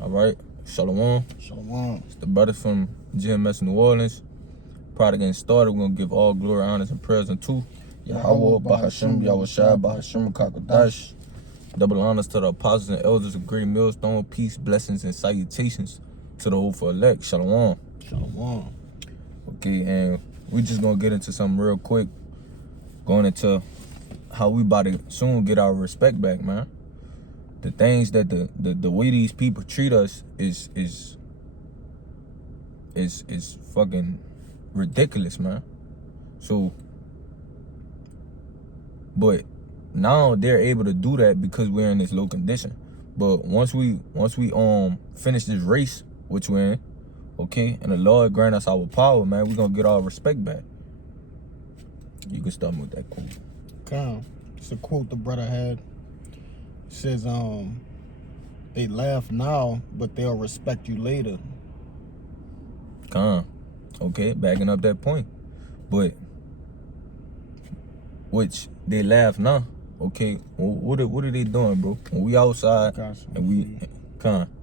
All right, Shalom. Shalom. It's the brothers from GMS New Orleans. Prior to getting started, we're going to give all glory, honors, and prayers unto Yahweh, Bahashim, Yahushua, Bahashim, Kakadash. Double honors to the apostles and elders of Great Millstone. Peace, blessings, and salutations to the hopeful elect. Shalom. Shalom. Okay, and we just going to get into something real quick. Going into how we about to soon get our respect back, man. The things that the way these people treat us is fucking ridiculous, man. So, but now they're able to do that because we're in this low condition. But once we finish this race, which we're in, okay, and the Lord grant us our power, man, we're gonna get our respect back. You can start me with that quote. Come. It's a quote the brother had. It says, they laugh now, but they'll respect you later. Okay, backing up that point. But which they laugh now. Okay, what are they doing, bro? When we outside when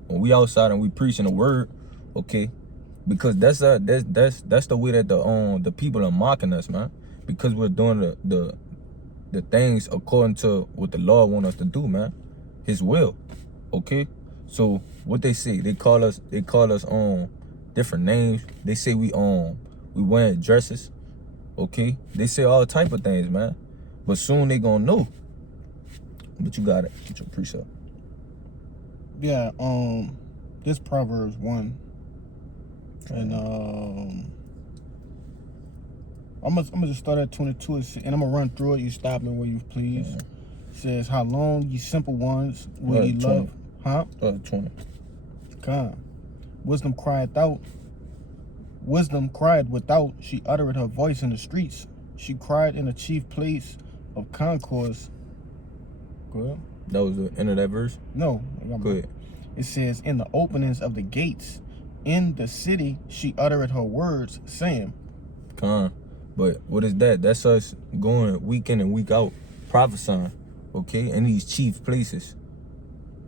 we outside and we preaching the word, okay, because that's the way that the people are mocking us, man. Because we're doing the things according to what the Lord want us to do, man. His will. Okay? So what they say, they call us different names. They say we wearing dresses. Okay? They say all type of things, man. But soon they gonna know. But you got it. Get your precept. Yeah, this Proverbs 1. And I'm gonna just start at 22 and I'm gonna run through it. You stop me where you please. Yeah. It says, how long, ye simple ones, will ye love? 20. God. Wisdom cried out. Wisdom cried without. She uttered her voice in the streets. She cried in the chief place of concourse. Go ahead. That was the end of that verse? No. Go ahead. It says, in the openings of the gates, in the city, she uttered her words, saying. But what is that? That's us going week in and week out, prophesying, okay, in these chief places.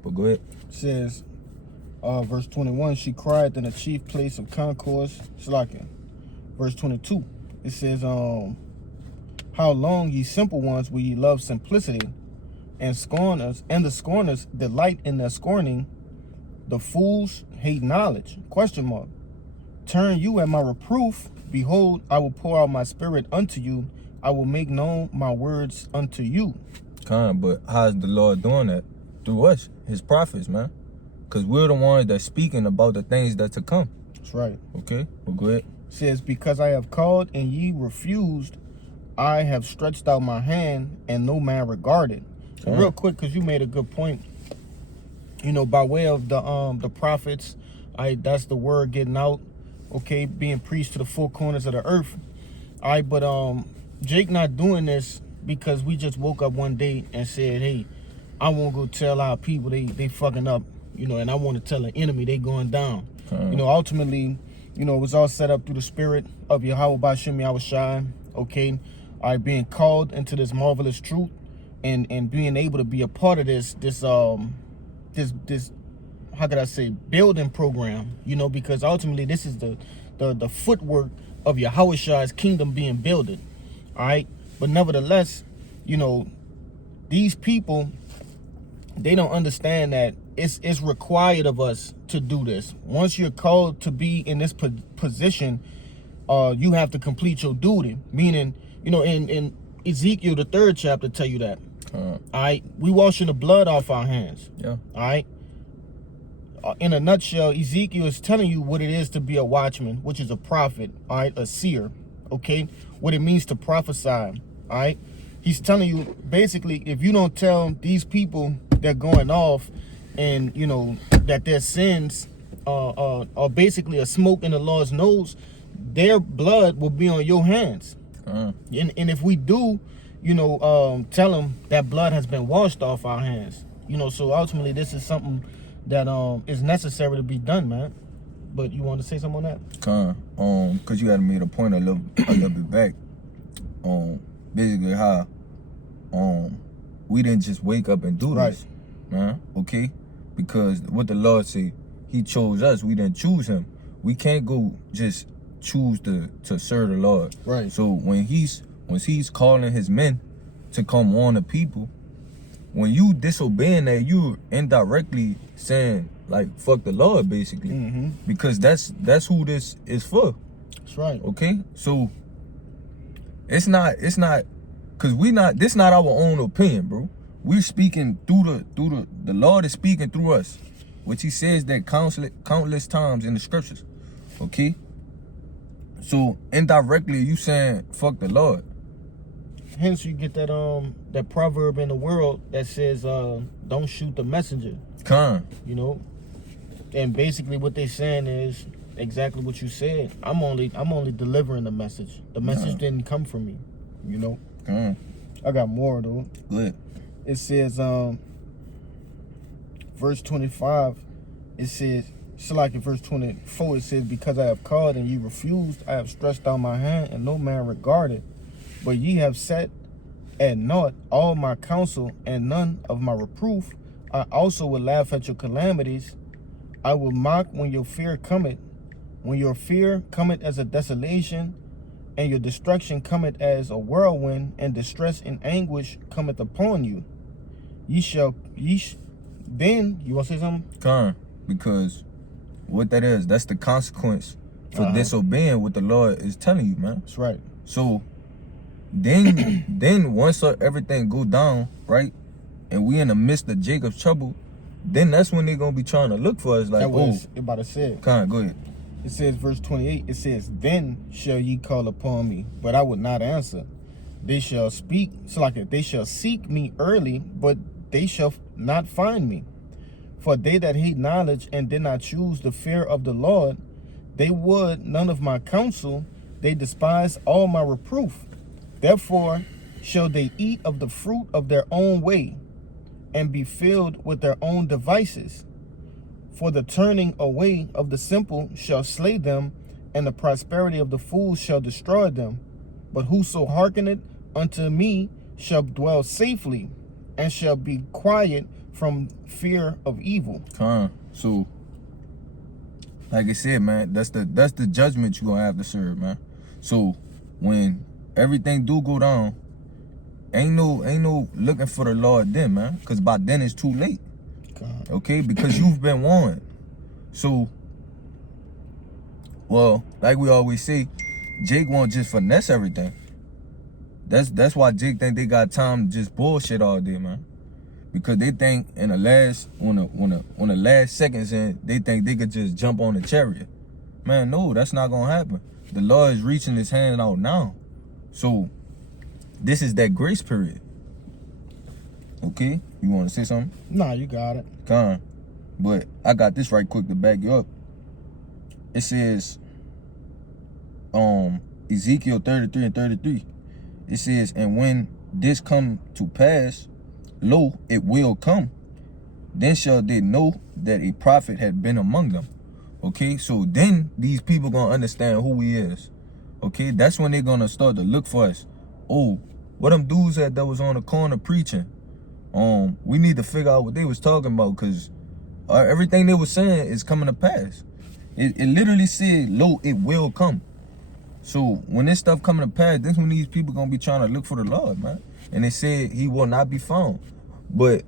But go ahead. It says, verse 21, she cried in the chief place of concourse, Slakia. Verse 22, it says, how long, ye simple ones, will ye love simplicity, and scorners, and the scorners delight in their scorning, the fools hate knowledge, question mark. Turn you at my reproof, behold, I will pour out my spirit unto you, I will make known my words unto you. But how is the Lord doing that? Through us, his prophets, man. Because we're the ones that's speaking about the things that to come. That's right. Okay, well, go ahead. It says, because I have called and ye refused, I have stretched out my hand and no man regarded. So real quick, because you made a good point, you know, by way of the prophets, that's the word getting out, okay, being preached to the four corners of the earth. All right, but Jake not doing this because we just woke up one day and said, hey, I want to go tell our people they fucking up, you know, and I want to tell the enemy they going down. You know, ultimately, you know, it was all set up through the spirit of Yahweh Bahashim Yahushua, okay, being called into this marvelous truth and being able to be a part of this how could I say, building program, you know, because ultimately this is the footwork of Yahushua's kingdom being builded. All right. But nevertheless, you know, these people, they don't understand that it's required of us to do this. Once you're called to be in this position, you have to complete your duty. Meaning, you know, in Ezekiel, the 3rd chapter, tell you that. All right. We washing the blood off our hands. Yeah. All right. In a nutshell, Ezekiel is telling you what it is to be a watchman, which is a prophet, all right, a seer, okay, what it means to prophesy, all right. He's telling you, basically, if you don't tell these people they're going off and, you know, that their sins are basically a smoke in the Lord's nose, their blood will be on your hands. And if we do, you know, tell them that blood has been washed off our hands, you know, so ultimately this is something that is necessary to be done, man. But you want to say something on that? Cause you had made a point a little bit back. Basically how we didn't just wake up and do this, man. Okay, because what the Lord say, he chose us. We didn't choose him. We can't go just choose to serve the Lord. Right. So when he's calling his men to come warn the people, when you disobeying that, you indirectly saying like fuck the Lord, basically. Mm-hmm. Because that's who this is for. That's right. Okay? So it's not cause this not our own opinion, bro. We're speaking through the Lord is speaking through us, which he says that countless times in the scriptures. Okay? So indirectly you saying fuck the Lord. Hence you get that proverb in the world that says don't shoot the messenger. You know? And basically what they're saying is exactly what you said. I'm only delivering the message. The message didn't come from me, you know? I got more though. Good. It says verse 25, it says, so like in verse 24, it says, because I have called and ye refused, I have stretched out my hand and no man regarded. But ye have set at naught all my counsel and none of my reproof. I also will laugh at your calamities. I will mock when your fear cometh. When your fear cometh as a desolation, and your destruction cometh as a whirlwind, and distress and anguish cometh upon you. Then, you want to say something? Because what that is, that's the consequence for disobeying what the Lord is telling you, man. That's right. So then once everything go down, right, and we in the midst of Jacob's trouble, then that's when they're gonna be trying to look for us, like, about to say. Go ahead. It says, verse 28, it says, then shall ye call upon me, but I would not answer. They shall speak, so like it, they shall seek me early, but they shall not find me. For they that hate knowledge and did not choose the fear of the Lord, they would none of my counsel, they despise all my reproof. Therefore shall they eat of the fruit of their own way, and be filled with their own devices. For the turning away of the simple shall slay them, and the prosperity of the fools shall destroy them. But whoso hearkeneth unto me shall dwell safely, and shall be quiet from fear of evil. So, like I said, man, that's the judgment you're gonna have to serve, man. So when everything do go down, ain't no looking for the Lord then, man, because by then it's too late. Okay, because you've been warned. So, well, like we always say, Jake won't just finesse everything. That's why Jake think they got time to just bullshit all day, man. Because they think in the last when the last seconds in, they think they could just jump on the chariot. Man, no, that's not gonna happen. The Lord is reaching his hand out now. So this is that grace period. Okay? You wanna say something? Nah, you got it. But I got this right quick to back you up. It says Ezekiel 33 and 33. It says, and when this come to pass, lo, it will come. Then shall they know that a prophet had been among them. Okay, so then these people gonna understand who he is. Okay, that's when they're gonna start to look for us. Oh, what them dudes that was on the corner preaching? We need to figure out what they was talking about, because everything they was saying is coming to pass. It literally said, lo, it will come. So when this stuff coming to pass, that's when these people gonna be trying to look for the Lord, man. And they said he will not be found. But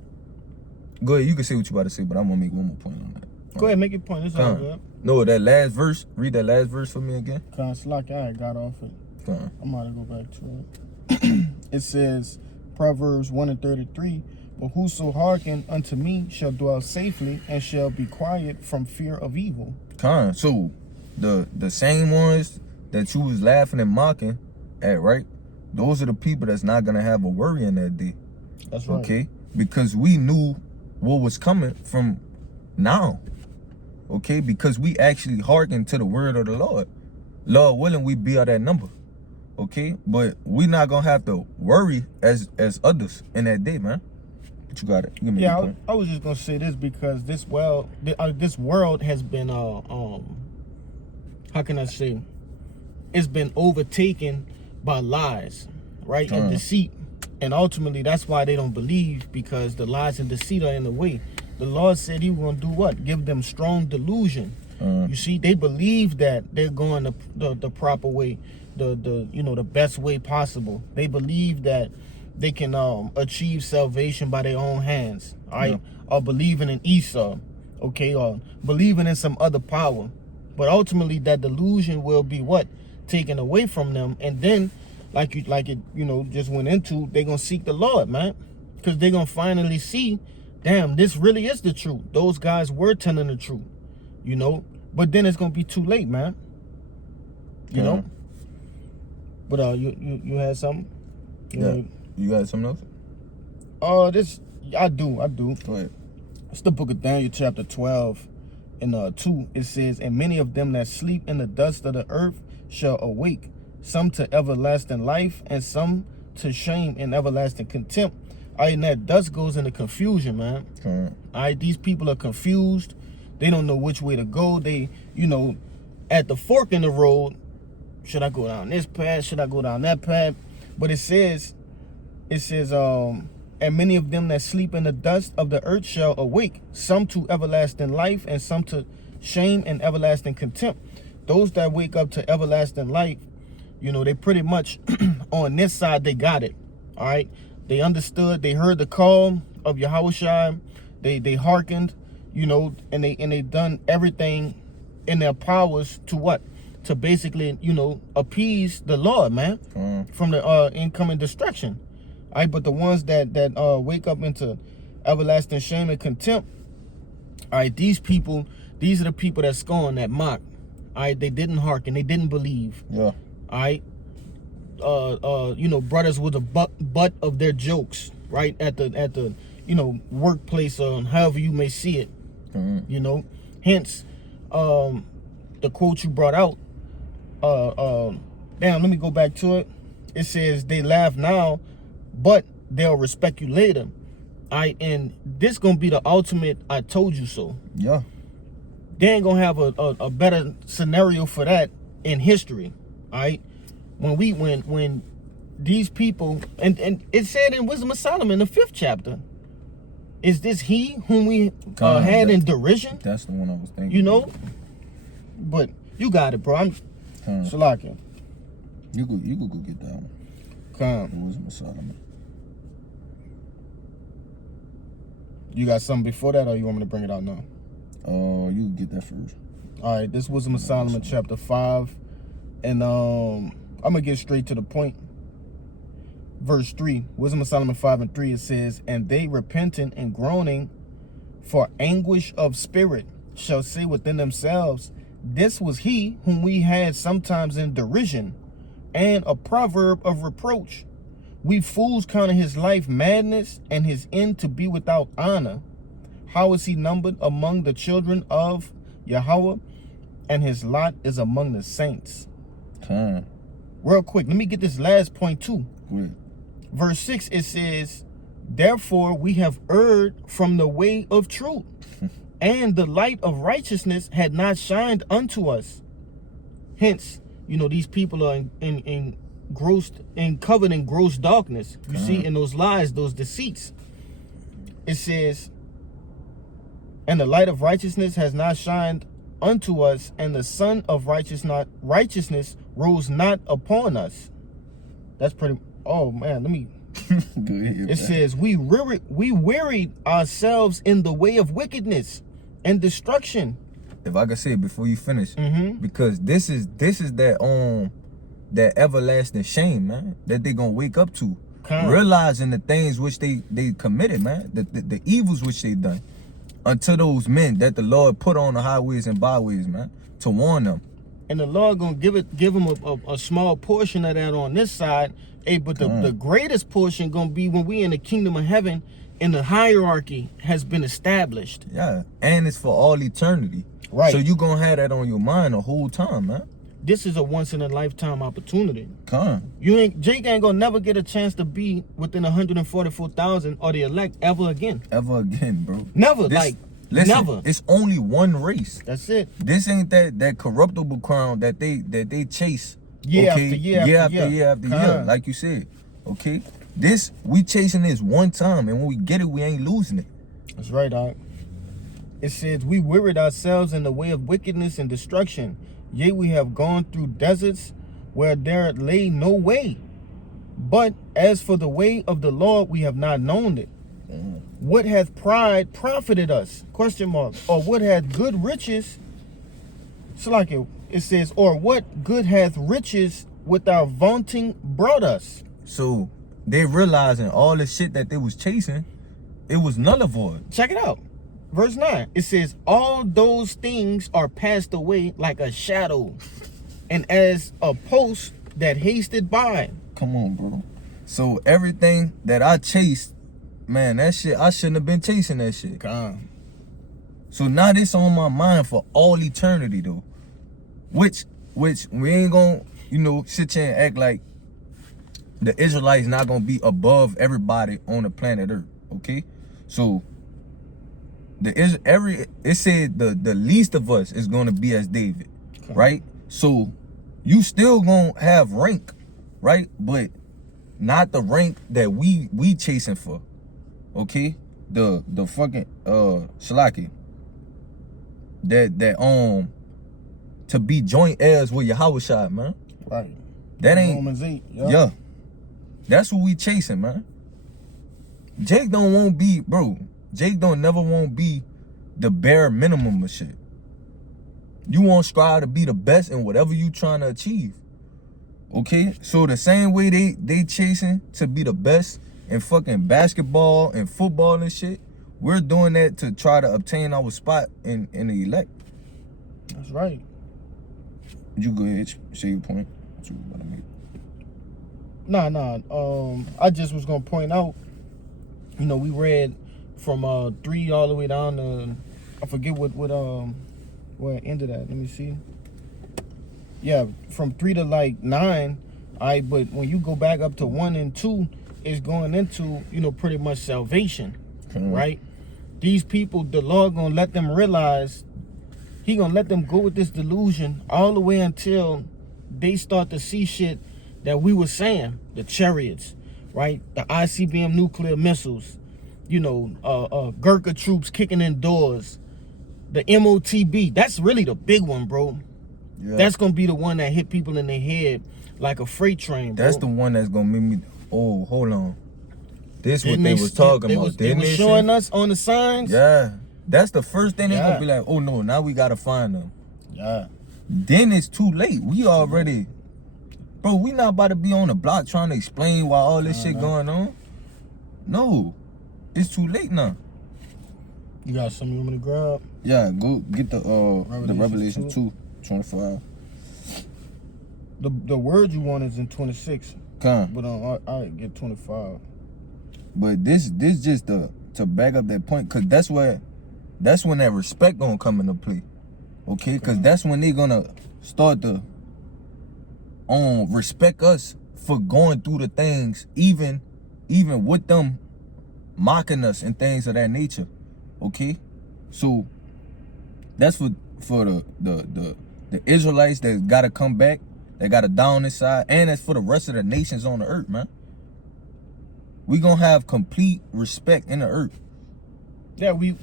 go ahead, you can say what you about to say, but I'm gonna make one more point on that. Go ahead, make your point. It's all good. No, that last verse. Read that last verse for me again. It's like I got off it. I'm about to go back to it. It says, Proverbs 1 and 33, but whoso hearken unto me shall dwell safely, and shall be quiet from fear of evil. So the same ones that you was laughing and mocking at, right? Those are the people that's not gonna have a worry in that day. That's right. Okay? Because we knew what was coming from now. Okay? Because we actually hearkened to the word of the Lord. Lord willing, we be at that number. Okay? But we not gonna have to worry as others in that day, man. But you got it. You yeah, I was just gonna say this because this world has been how can I say? It's been overtaken by lies, right, and deceit, and ultimately that's why they don't believe, because the lies and deceit are in the way. the Lord said he was going to do what? Give them strong delusion. You see, they believe that they're going the proper way, the best way possible. They believe that they can achieve salvation by their own hands, all right? Or believing in Esau, okay, or believing in some other power. But ultimately, that delusion will be what? Taken away from them, and then, like it just went into, they're gonna seek the Lord, man, because they're gonna finally see, damn, this really is the truth. Those guys were telling the truth, but then it's gonna be too late, man. You know. But you had something? You got something else? I do. Go ahead. It's the book of Daniel, chapter 12, and 2. It says, "And many of them that sleep in the dust of the earth shall awake, some to everlasting life, and some to shame and everlasting contempt." And that dust goes into confusion, man. These people are confused. They don't know which way to go. They, at the fork in the road, should I go down this path? Should I go down that path? But it says, "And many of them that sleep in the dust of the earth shall awake, some to everlasting life, and some to shame and everlasting contempt." Those that wake up to everlasting life, they pretty much on this side, they got it. All right. They understood, they heard the call of Yahushua, they hearkened, and they done everything in their powers to what? To basically, appease the Lord, man, from the incoming destruction. All right, but the ones that wake up into everlasting shame and contempt, all right, these are the people that scorn, that mock. All right, they didn't hearken, they didn't believe. Yeah. All right. Brothers was the butt of their jokes, right? At the workplace, or however you may see it. Hence, the quote you brought out. Let me go back to it. It says, "They laugh now, but they'll respect you later." And this gonna be the ultimate "I told you so." Yeah. They ain't gonna have a better scenario for that in history. All right. When these people, and it said in Wisdom of Solomon, the 5th chapter, "Is this he whom we had in derision?" That's the one I was thinking. But you got it, bro. I'm Salakia. You go get that one. Come. Wisdom of Solomon. You got something before that, or you want me to bring it out now? You can get that first. All right, this Wisdom of Solomon, chapter 5, and I'm gonna get straight to the point. Verse 3, Wisdom of Solomon 5:3, it says, "And they repenting and groaning for anguish of spirit shall say within themselves, this was he whom we had sometimes in derision, and a proverb of reproach. We fools counted his life madness, and his end to be without honor. How is he numbered among the children of Yahweh, and his lot is among the saints." Real quick, let me get this last point too. Good. Verse 6, it says, "Therefore we have erred from the way of truth, and the light of righteousness had not shined unto us." Hence, these people are covered in gross darkness. You see, in those lies, those deceits. It says, "And the light of righteousness has not shined unto us, and the sun of righteousness rose not upon us." That's pretty. Oh man, let me. Go ahead. It says, we wearied ourselves in the way of wickedness and destruction." If I could say it before you finish, because this is that everlasting shame, man, that they gonna wake up to, realizing the things which they committed, man, the evils which they done, unto those men that the Lord put on the highways and byways, man, to warn them. And the Lord gonna give them a small portion of that on this side. Hey, but the greatest portion gonna be when we in the kingdom of heaven, and the hierarchy has been established. Yeah, and it's for all eternity. Right. So you gonna have that on your mind the whole time, man. This is a once in a lifetime opportunity. Jake ain't gonna never get a chance to be within 144,000 or the elect ever again. Ever again, bro. Never. Listen, never. It's only one race. That's it. This ain't that corruptible crown that they chase. Year okay? after year. Like you said. Okay? We chasing this one time, and when we get it, we ain't losing it. That's right, dog. It says, we wearied ourselves in the way of wickedness and destruction. Yea, we have gone through deserts where there lay no way. But as for the way of the Lord, we have not known it. What hath pride profited us? Question mark. Or what hath good riches? So like it says, or what good hath riches with our vaunting brought us? So they realizing all the shit that they was chasing, it was null and void. Check it out. Verse 9. It says, all those things are passed away like a shadow, and as a post that hasted by. Come on, bro. So everything that I chased, man, that shit, I shouldn't have been chasing that shit. God. So now this on my mind for all eternity though. Which we ain't gonna, sit here and act like the Israelites not gonna be above everybody on the planet Earth. Okay? So it said the least of us is gonna be as David. Okay. Right? So you still gonna have rank, right? But not the rank that we chasing for. Okay? The fucking Shalaki. That to be joint heirs with Yahushua, man. Right. That ain't Romans 8. Yep. Yeah. That's what we chasing, man. Jake don't want be, bro. Jake don't never want be the bare minimum of shit. You want strive to be the best in whatever you trying to achieve. Okay? So the same way they chasing to be the best in fucking basketball and football and shit, we're doing that to try to obtain our spot in the elect. That's right. You go ahead, say your point. That's what we're about to make. Nah. I just was gonna point out, we read from 3 all the way down to, I forget where it ended at. Let me see. Yeah, from 3 to like 9. But when you go back up to 1 and 2, it's going into, pretty much salvation. Right? These people, the Lord gonna let them realize, he gonna let them go with this delusion all the way until they start to see shit that we were saying. The chariots, right? The ICBM nuclear missiles, Gurkha troops kicking in doors, the MOTB. That's really the big one, bro. Yeah. That's gonna be the one that hit people in the head like a freight train, bro. That's the one that's gonna make me, oh, hold on. This what they was talking about. They was showing us on the signs. Yeah. That's the first thing they gonna be like, oh no, now we gotta find them. Yeah. Then it's too late. We already, bro, we not about to be on the block trying to explain why all this shit going on. No. It's too late now. You got something you want me to grab? Yeah, go get the Revelation 2:25. The word you want is in 26. Come. But I get 25. But this just to back up that point, cause that's when that respect gonna come into play. Okay? Cause that's when they gonna start to respect us for going through the things, even with them mocking us and things of that nature. Okay? So that's for the Israelites that gotta come back, that gotta down this side, and that's for the rest of the nations on the earth, man. We gonna have complete respect in the earth. Yeah, we're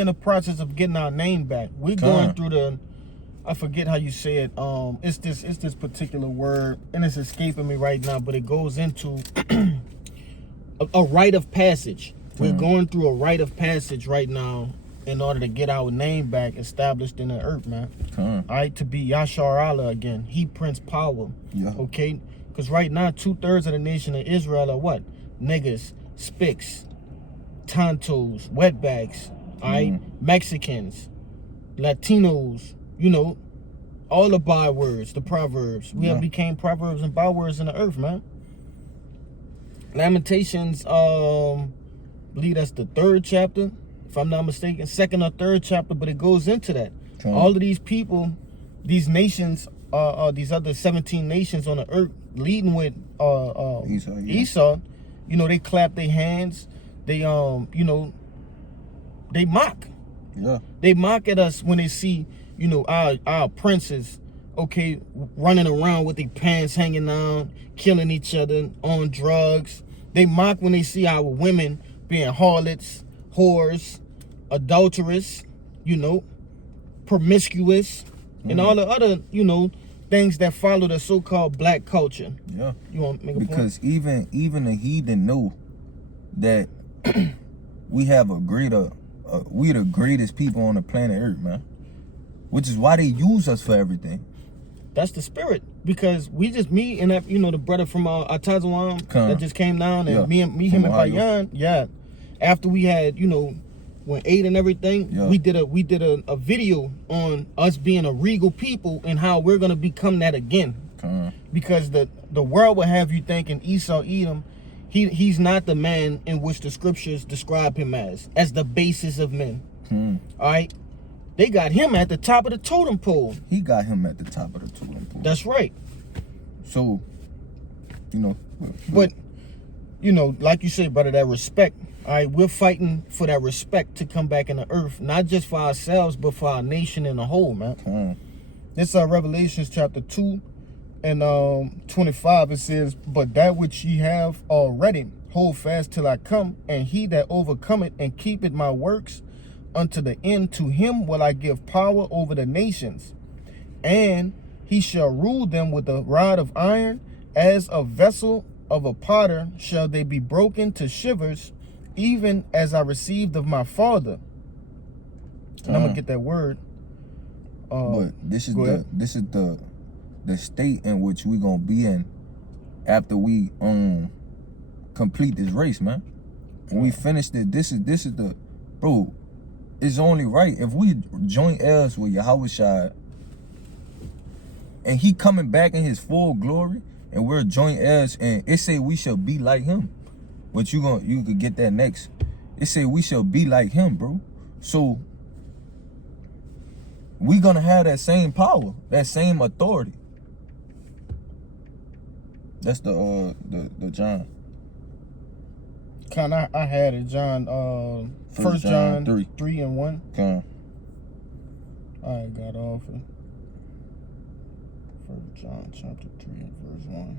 in the process of getting our name back. We're going through I forget how you say it. It's this particular word, and it's escaping me right now, but it goes into a rite of passage. We're going through a rite of passage right now in order to get our name back established in the earth, man. All right, to be Yashar Allah again. He Prince Power. Yeah. Okay? Because right now, 2/3 of the nation of Israel are what? Niggas, spics, tontos, wetbacks, all right? Mexicans, Latinos, all the bywords, the proverbs. We have became proverbs and bywords in the earth, man. Lamentations, believe that's the 3rd chapter, if I'm not mistaken, 2nd or 3rd chapter, but it goes into that. All of these people, these nations, these other 17 nations on the earth, leading with Esau, they clap their hands, they they mock. Yeah. They mock at us when they see, our princes, okay, running around with their pants hanging down, killing each other on drugs. They mock when they see our women being harlots, whores, adulterers, you know, promiscuous, and all the other, you know, things that follow the so-called black culture. Yeah. You want to make a because point? even a heathen know that we have we the greatest people on the planet Earth, man. Which is why they use us for everything. That's the spirit, because me and that, you know, the brother from Atazawam that just came down, and me, him, and Bayan, after we had, you know, when ate and everything, we did a video on us being a regal people and how we're gonna become that again. Because the world will have you thinking Esau Edom, he's not the man in which the scriptures describe him as the basis of men. All right. They got him at the top of the totem pole. He got him at the top of the totem pole. That's right. So, you know. But, you know, like you said, brother, that respect. All right, we're fighting for that respect to come back in the earth, not just for ourselves, but for our nation in a whole, man. This Revelations chapter 2 and 25. It says, "But that which ye have already, hold fast till I come, and he that overcometh and keepeth my works unto the end, to him will I give power over the nations, and he shall rule them with a rod of iron, as a vessel of a potter shall they be broken to shivers, even as I received of my Father." And I'm gonna get that word. But this is the state in which we gonna be in after we complete this race, man. When we finish this is the, bro. It's only right if we joint heirs with Yahushua, and he coming back in his full glory, and we're joint heirs, and it say we shall be like him. But you could get that next. It say we shall be like him, bro. So we gonna have that same power, that same authority. That's the John. I had it, John. 1 John 3 and 1. I got off it. 1 John chapter 3 and verse 1.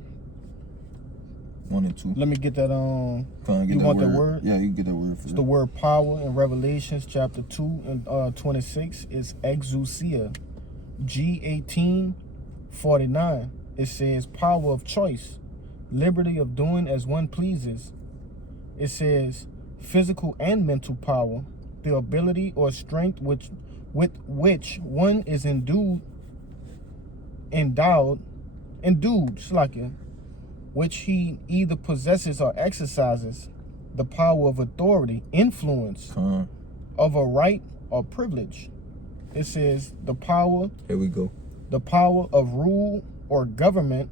1 and 2. Let me get that You want that word? Yeah, you can get that word. It's the word power in Revelations chapter 2 and 26. It's exousia. G1849. It says power of choice, liberty of doing as one pleases. It says physical and mental power, the ability or strength with which one is endowed, which he either possesses or exercises, the power of authority, influence, of a right or privilege. It says the power. Here we go. The power of rule or government,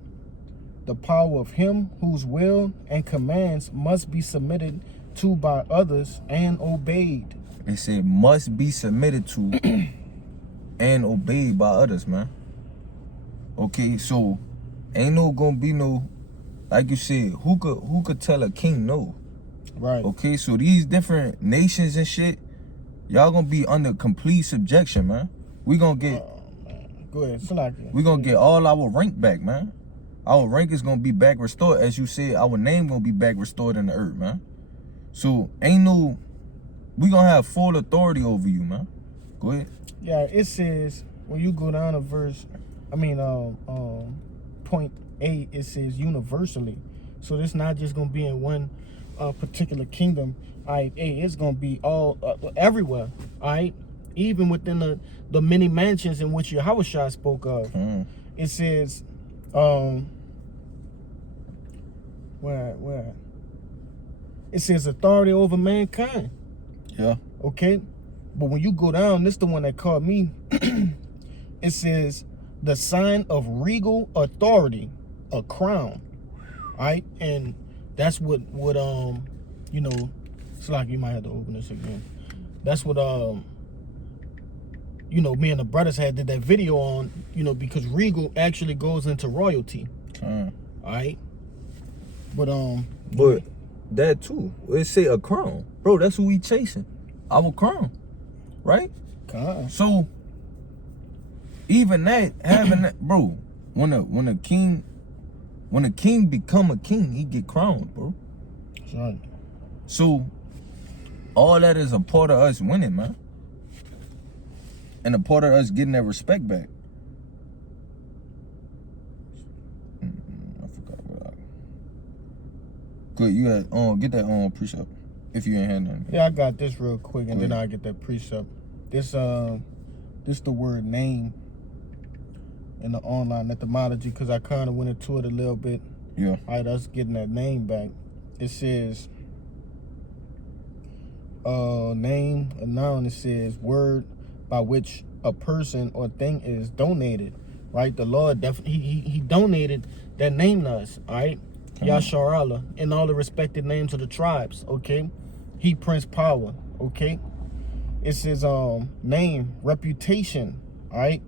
the power of him whose will and commands must be submitted to by others and obeyed. It said must be submitted to and obeyed by others, man. Okay, so ain't gonna be no, like you said, who could tell a king no? Right. Okay, so these different nations and shit, y'all gonna be under complete subjection, man. We gonna get go ahead, Salakia. We gonna get all our rank back, man. Our rank is gonna be back restored. As you said, our name gonna be back restored in the earth, man. So we gonna have full authority over you, man. Go ahead. Yeah, it says when you go down to point 8, it says universally. So this not just gonna be in one particular kingdom. It's gonna be all everywhere. All right, even within the many mansions in which Yahushua spoke of. It says, where? It says authority over mankind. Yeah. Okay, but when you go down, this the one that caught me. It says the sign of regal authority, a crown. All right, and that's what you know, it's like you might have to open this again. That's what you know, me and the brothers did that video on, you know, because regal actually goes into royalty. All right, but that too, it say a crown, bro. That's who we chasing, our crown, right? So even that, having that, bro, when a king become a king, he get crowned, bro. That's right. So all that is a part of us winning, man. and a part of us getting that respect back. I forgot what Good, you got get that precept if you ain't had nothing. Yeah, I got this real quick, and then I get that precept. This the word name in the online etymology, because I kind of went into it a little bit. Yeah. All right, us getting that name back. It says name, a noun. It says word by which a person or thing is donated. Right, the Lord he donated that name to us. All right, Yasharallah, in all the respected names of the tribes. Okay, he Prince Power. Okay, it says name, reputation. All right,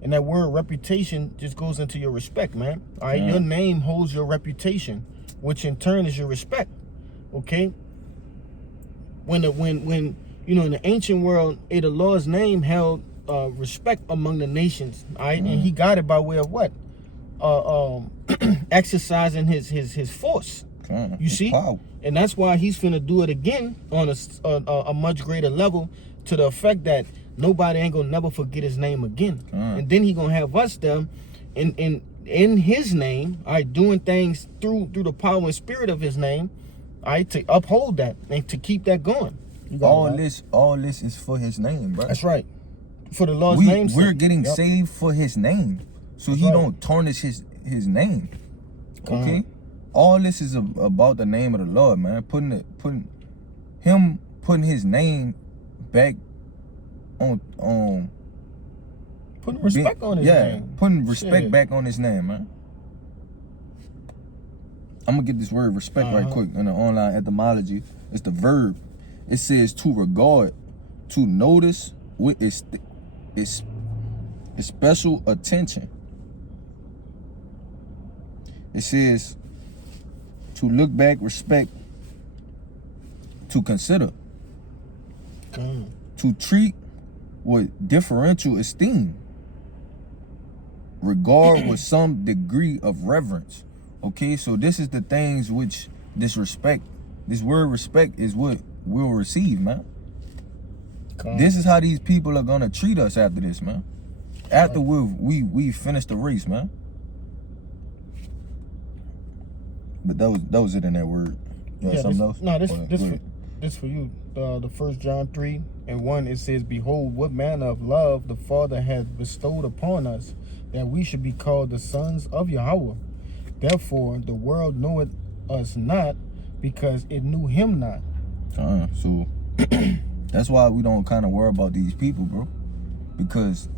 and that word reputation just goes into your respect, man. All right, your name holds your reputation, which in turn is your respect. Okay, when you know, in the ancient world, the Lord's name held respect among the nations. All right, and he got it by way of what? Exercising his force. You see, power. And that's why he's finna do it again on a much greater level, to the effect that nobody ain't gonna never forget his name again. And then he gonna have us there in his name, all right, doing things through the power and spirit of his name, all right, to uphold that and to keep that going. All this is for his name, bro. That's right. For the Lord's name. We're getting saved for his name, so he don't tarnish his name. Okay, all this is about the name of the Lord, man. Putting his name back on putting respect on his name. Putting respect back on his name, man. I'm gonna get this word respect right quick in the online etymology. It's the verb. It says to regard, to notice with its special attention. It says to look back, respect, to consider, to treat with differential esteem, regard with some degree of reverence. Okay, so this is the things which this word respect is what we'll receive, man. This is how these people are gonna treat us after this, man. After we finish the race, man. But that was it in that word. You got something else? No, this for you. The 1 John 3:1, it says, "Behold, what manner of love the Father has bestowed upon us, that we should be called the sons of Yahweh. Therefore, the world knoweth us not, because it knew him not." So that's why we don't kind of worry about these people, bro, because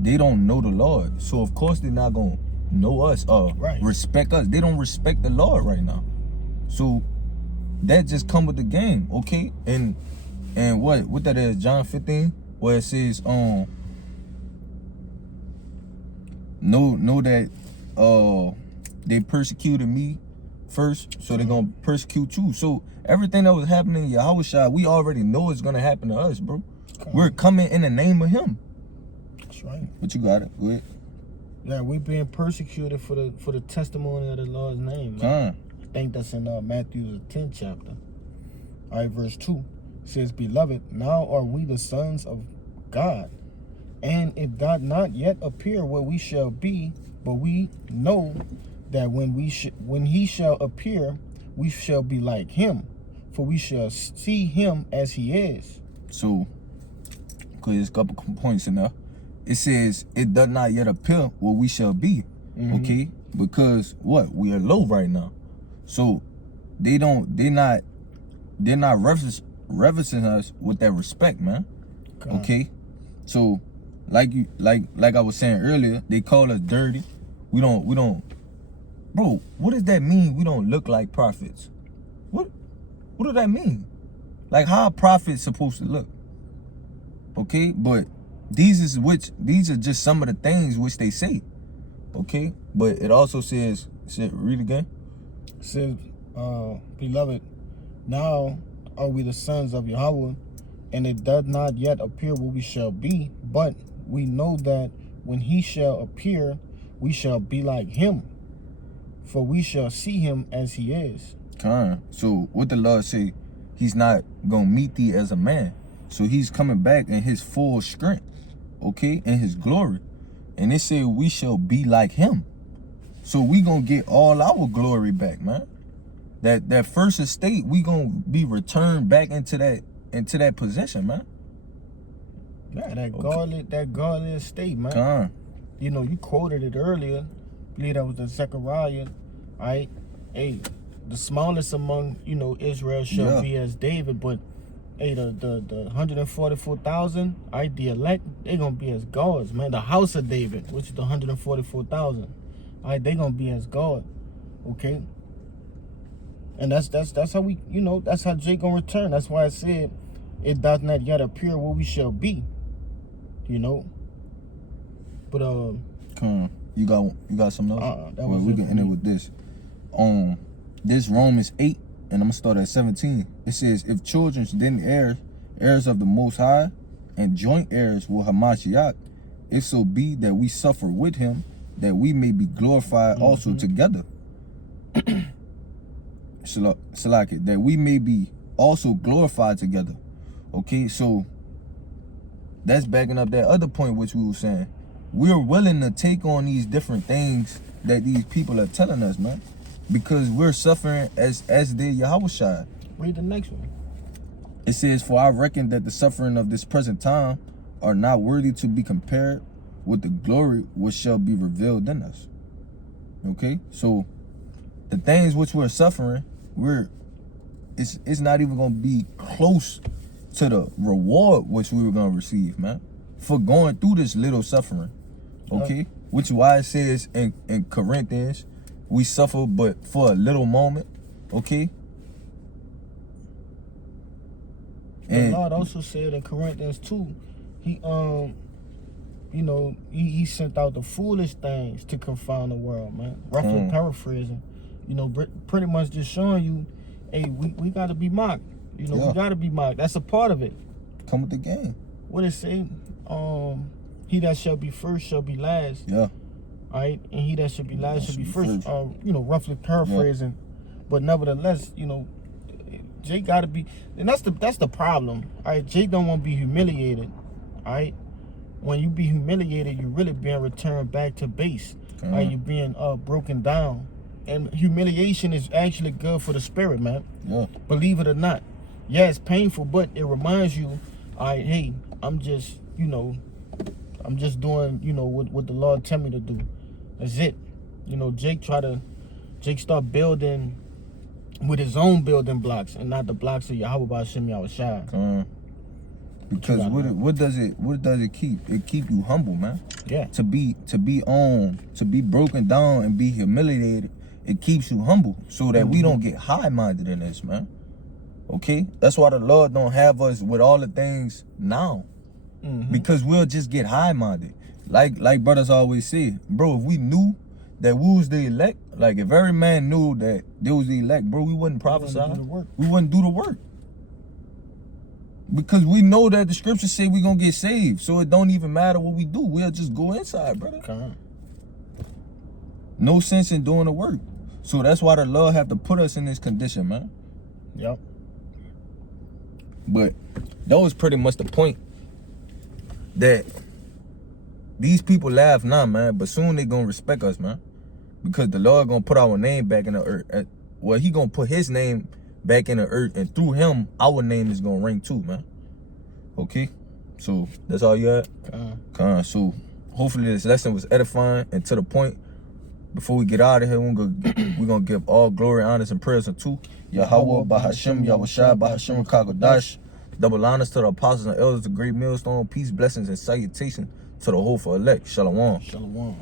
they don't know the Lord. So of course they're not gonna know us or respect us. They don't respect the Lord right now. So that just come with the game, okay? And what that is, John 15, where it says know that they persecuted me first, so they're gonna persecute you. So everything that was happening in Yahushua, we already know it's gonna happen to us, bro. We're coming in the name of him. That's right. But you got it. Go ahead. Yeah, we being persecuted for the testimony of the Lord's name, man. I think that's in Matthew the 10th chapter. All right, verse 2 says, "Beloved, now are we the sons of God, and it doth not yet appear what we shall be, but we know that when he shall appear, we shall be like him, for we shall see him as he is." So, because there's a couple points in there. It says it does not yet appear what we shall be. Okay, because what, we are low right now. So they're not reverencing us with that respect, man. Okay, so like I was saying earlier, they call us dirty. We don't, bro. What does that mean? We don't look like prophets. What does that mean? Like, how are prophets supposed to look? Okay, but these are just some of the things which they say. Okay, but it also says read again. It says, "Beloved, now are we the sons of Yahweh, and it does not yet appear what we shall be, but we know that when he shall appear, we shall be like him, for we shall see him as he is." So what the Lord say, he's not gonna meet thee as a man. So he's coming back in his full strength. okay, in his glory. And it said we shall be like him. So we gonna get all our glory back, man. That first estate, we gonna be returned back into that position, man. Yeah, that godly estate, man. Con. You know, you quoted it earlier. I believe that was the Zechariah. Right? Hey, the smallest among, you know, Israel shall be as David, but hey, the 144,000, right, the elect, they gonna be as gods, man. The house of David, which is the 144,000, right, they gonna be as God, okay. And that's how we, you know, that's how Jake gonna return. That's why I said it does not yet appear what we shall be, you know. But come on, you got something else? Well, we can end it with this. This Romans 8. And I'm going to start at 17. It says, if children, then heirs of the Most High, and joint heirs with Hamashiach, if so be that we suffer with him, that we may be glorified also together. Salaki, that we may be also glorified together. Okay, so that's backing up that other point which we were saying. We're willing to take on these different things that these people are telling us, man. Because we're suffering as did Yahushua. Read the next one. It says, for I reckon that the suffering of this present time are not worthy to be compared with the glory which shall be revealed in us. Okay? So the things which we're suffering, it's not even gonna be close to the reward which we were gonna receive, man. For going through this little suffering. Okay? Which is why it says in Corinthians, we suffer but for a little moment, okay? And the Lord also said in Corinthians 2, he you know, he sent out the foolish things to confound the world, man. Roughly paraphrasing, you know, pretty much just showing you, hey, we gotta be mocked. You know, we gotta be mocked. That's a part of it. Come with the game. What it say? He that shall be first shall be last. Yeah. Right, and he that should be last should be first. You know, roughly paraphrasing, but nevertheless, you know, Jake got to be, and that's the problem. All right, Jake don't want to be humiliated. All right, when you be humiliated, you're really being returned back to base. Right, you're being broken down, and humiliation is actually good for the spirit, man. Yeah, believe it or not. Yeah, it's painful, but it reminds you, all right, hey, I'm just doing, you know, what the Lord tell me to do. That's it. You know, Jake start building with his own building blocks and not the blocks of Yahweh B'Shem Yahushua. Because what does it keep? It keep you humble, man. Yeah. To be broken down and be humiliated, it keeps you humble so that we don't get high-minded in this, man. Okay? That's why the Lord don't have us with all the things now. Because we'll just get high-minded. Like brothers always say, bro, if we knew that we was the elect, like if every man knew that they was the elect, bro, we wouldn't prophesy. We wouldn't do the work. Because we know that the scriptures say we're gonna get saved. So it don't even matter what we do. We'll just go inside, brother. No sense in doing the work. So that's why the Lord have to put us in this condition, man. Yep. But that was pretty much the point. That these people laugh now, man, but soon they gonna respect us, man. Because the Lord gonna put our name back in the earth. Well, he gonna put his name back in the earth, and through him, our name is gonna ring too, man. Okay? So, that's all you had? So, hopefully this lesson was edifying and to the point. Before we get out of here, we're gonna give all glory, honors, and prayers unto Yahweh, Bahashem, Yahushua, Bahashem, Kagodash. Double honors to the apostles and elders of Great Millstone. Peace, blessings, and salutation to the whole for elect. Shalom. Shalom.